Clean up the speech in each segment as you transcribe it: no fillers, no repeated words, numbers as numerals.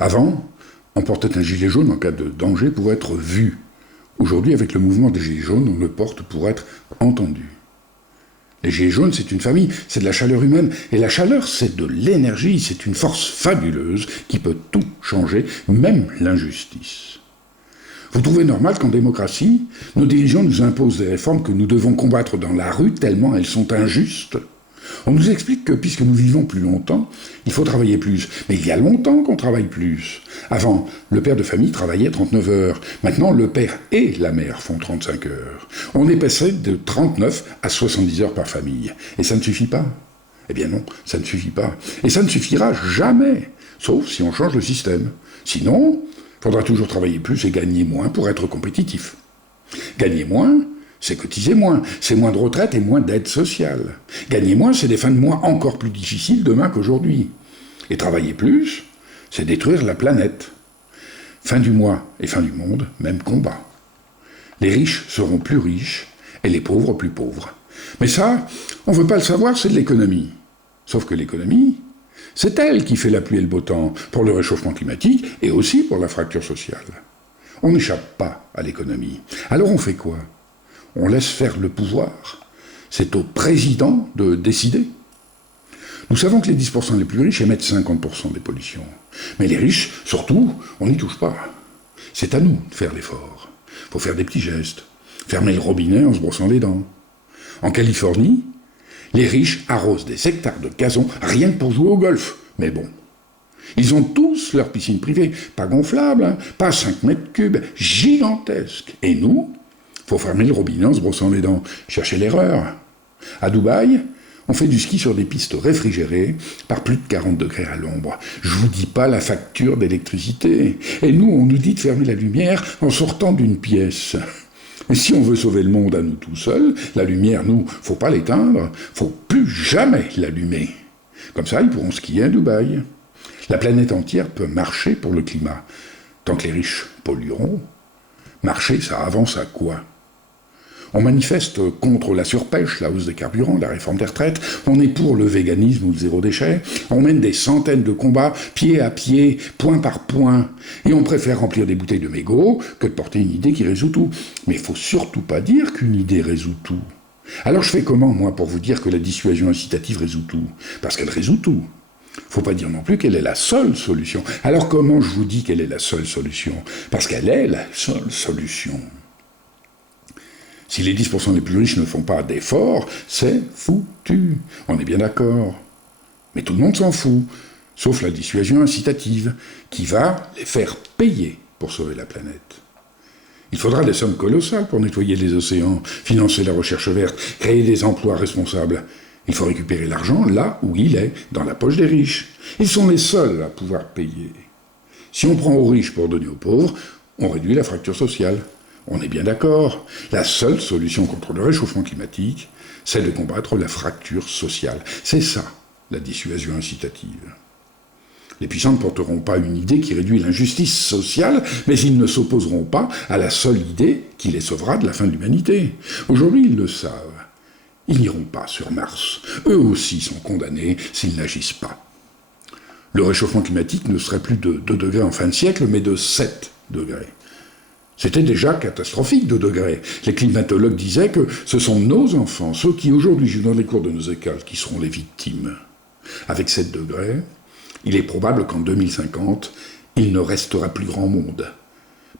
Avant, on portait un gilet jaune en cas de danger pour être vu. Aujourd'hui, avec le mouvement des gilets jaunes, on le porte pour être entendu. Les gilets jaunes, c'est une famille, c'est de la chaleur humaine. Et la chaleur, c'est de l'énergie, c'est une force fabuleuse qui peut tout changer, même l'injustice. Vous trouvez normal qu'en démocratie, nos dirigeants nous imposent des réformes que nous devons combattre dans la rue tellement elles sont injustes ? On nous explique que puisque nous vivons plus longtemps, il faut travailler plus. Mais il y a longtemps qu'on travaille plus. Avant, le père de famille travaillait 39 heures. Maintenant, le père et la mère font 35 heures. On est passé de 39 à 70 heures par famille. Et ça ne suffit pas. Eh bien non, ça ne suffit pas. Et ça ne suffira jamais, sauf si on change le système. Sinon, il faudra toujours travailler plus et gagner moins pour être compétitif. Gagner moins, c'est cotiser moins, c'est moins de retraite et moins d'aide sociale. Gagner moins, c'est des fins de mois encore plus difficiles demain qu'aujourd'hui. Et travailler plus, c'est détruire la planète. Fin du mois et fin du monde, même combat. Les riches seront plus riches et les pauvres plus pauvres. Mais ça, on ne veut pas le savoir, c'est de l'économie. Sauf que l'économie, c'est elle qui fait la pluie et le beau temps pour le réchauffement climatique et aussi pour la fracture sociale. On n'échappe pas à l'économie. Alors on fait quoi ? On laisse faire le pouvoir. C'est au président de décider. Nous savons que les 10% les plus riches émettent 50% des pollutions. Mais les riches, surtout, on n'y touche pas. C'est à nous de faire l'effort. Il faut faire des petits gestes. Fermer le robinet en se brossant les dents. En Californie, les riches arrosent des hectares de gazon rien que pour jouer au golf. Mais bon. Ils ont tous leur piscine privée. Pas gonflable, hein, pas 5 mètres cubes, gigantesque. Et nous, faut fermer le robinet en se brossant les dents. Cherchez l'erreur. À Dubaï, on fait du ski sur des pistes réfrigérées par plus de 40 degrés à l'ombre. Je vous dis pas la facture d'électricité. Et nous, on nous dit de fermer la lumière en sortant d'une pièce. Et si on veut sauver le monde à nous tout seuls, la lumière, nous, faut pas l'éteindre, faut plus jamais l'allumer. Comme ça, ils pourront skier à Dubaï. La planète entière peut marcher pour le climat. Tant que les riches pollueront, marcher, ça avance à quoi ? On manifeste contre la surpêche, la hausse des carburants, la réforme des retraites. On est pour le véganisme ou le zéro déchet. On mène des centaines de combats, pied à pied, point par point. Et on préfère remplir des bouteilles de mégots que de porter une idée qui résout tout. Mais il faut surtout pas dire qu'une idée résout tout. Alors je fais comment, moi, pour vous dire que la dissuasion incitative résout tout ? Parce qu'elle résout tout. Faut pas dire non plus qu'elle est la seule solution. Alors comment je vous dis qu'elle est la seule solution ? Parce qu'elle est la seule solution. Si les 10% les plus riches ne font pas d'efforts, c'est foutu. On est bien d'accord. Mais tout le monde s'en fout, sauf la dissuasion incitative, qui va les faire payer pour sauver la planète. Il faudra des sommes colossales pour nettoyer les océans, financer la recherche verte, créer des emplois responsables. Il faut récupérer l'argent là où il est, dans la poche des riches. Ils sont les seuls à pouvoir payer. Si on prend aux riches pour donner aux pauvres, on réduit la fracture sociale. On est bien d'accord. La seule solution contre le réchauffement climatique, c'est de combattre la fracture sociale. C'est ça, la dissuasion incitative. Les puissants ne porteront pas une idée qui réduit l'injustice sociale, mais ils ne s'opposeront pas à la seule idée qui les sauvera de la fin de l'humanité. Aujourd'hui, ils le savent. Ils n'iront pas sur Mars. Eux aussi sont condamnés s'ils n'agissent pas. Le réchauffement climatique ne serait plus de 2 degrés en fin de siècle, mais de 7 degrés. C'était déjà catastrophique, 2 degrés. Les climatologues disaient que ce sont nos enfants, ceux qui aujourd'hui jouent dans les cours de nos écoles, qui seront les victimes. Avec 7 degrés, il est probable qu'en 2050, il ne restera plus grand monde.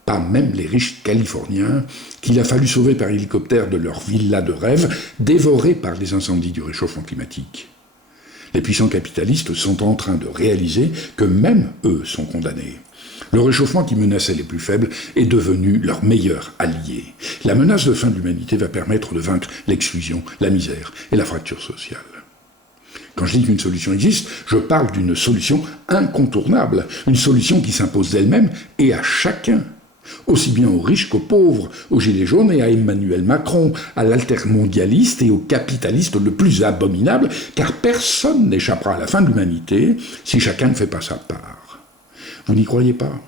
Pas même les riches californiens qu'il a fallu sauver par hélicoptère de leur villa de rêve, dévorée par les incendies du réchauffement climatique. Les puissants capitalistes sont en train de réaliser que même eux sont condamnés. Le réchauffement qui menaçait les plus faibles est devenu leur meilleur allié. La menace de fin de l'humanité va permettre de vaincre l'exclusion, la misère et la fracture sociale. Quand je dis qu'une solution existe, je parle d'une solution incontournable, une solution qui s'impose d'elle-même et à chacun, aussi bien aux riches qu'aux pauvres, aux gilets jaunes et à Emmanuel Macron, à l'altermondialiste et au capitaliste le plus abominable, car personne n'échappera à la fin de l'humanité si chacun ne fait pas sa part. Vous n'y croyez pas ?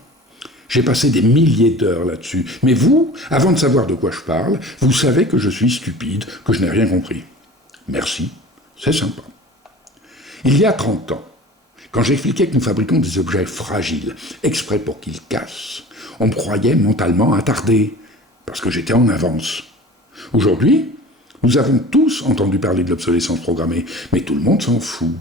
J'ai passé des milliers d'heures là-dessus. Mais vous, avant de savoir de quoi je parle, vous savez que je suis stupide, que je n'ai rien compris. Merci, c'est sympa. Il y a 30 ans, Quand j'expliquais que nous fabriquons des objets fragiles, exprès pour qu'ils cassent, on me croyait mentalement attardé, parce que j'étais en avance. Aujourd'hui, nous avons tous entendu parler de l'obsolescence programmée, mais tout le monde s'en fout.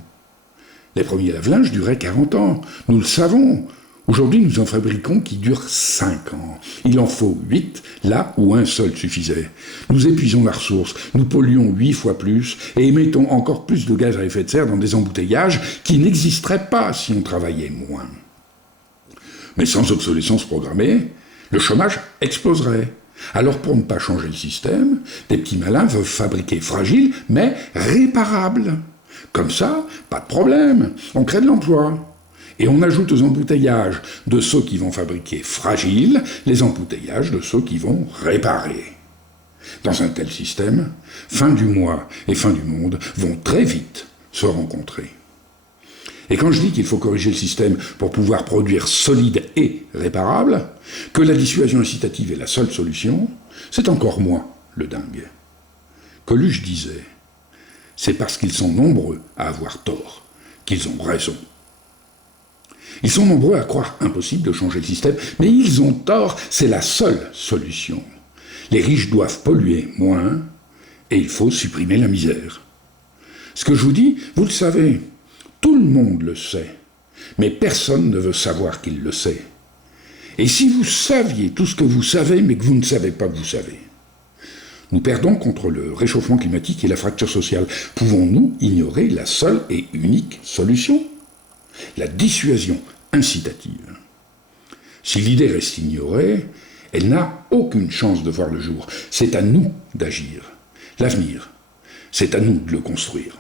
Les premiers lave-linges duraient 40 ans, nous le savons. Aujourd'hui, nous en fabriquons qui durent 5 ans. Il en faut 8, là où un seul suffisait. Nous épuisons la ressource, nous polluons 8 fois plus et émettons encore plus de gaz à effet de serre dans des embouteillages qui n'existeraient pas si on travaillait moins. Mais sans obsolescence programmée, le chômage exploserait. Alors pour ne pas changer le système, des petits malins veulent fabriquer fragiles mais réparables. Comme ça, pas de problème, on crée de l'emploi. Et on ajoute aux embouteillages de ceux qui vont fabriquer fragiles les embouteillages de ceux qui vont réparer. Dans un tel système, fin du mois et fin du monde vont très vite se rencontrer. Et quand je dis qu'il faut corriger le système pour pouvoir produire solide et réparable, que la dissuasion incitative est la seule solution, c'est encore moi le dingue. Coluche disait « C'est parce qu'ils sont nombreux à avoir tort qu'ils ont raison ». Ils sont nombreux à croire impossible de changer le système, mais ils ont tort, c'est la seule solution. Les riches doivent polluer moins, et il faut supprimer la misère. Ce que je vous dis, vous le savez, tout le monde le sait, mais personne ne veut savoir qu'il le sait. Et si vous saviez tout ce que vous savez, mais que vous ne savez pas que vous savez, nous perdons contre le réchauffement climatique et la fracture sociale. Pouvons-nous ignorer la seule et unique solution ? La dissuasion incitative. Si l'idée reste ignorée, elle n'a aucune chance de voir le jour. C'est à nous d'agir. L'avenir, c'est à nous de le construire.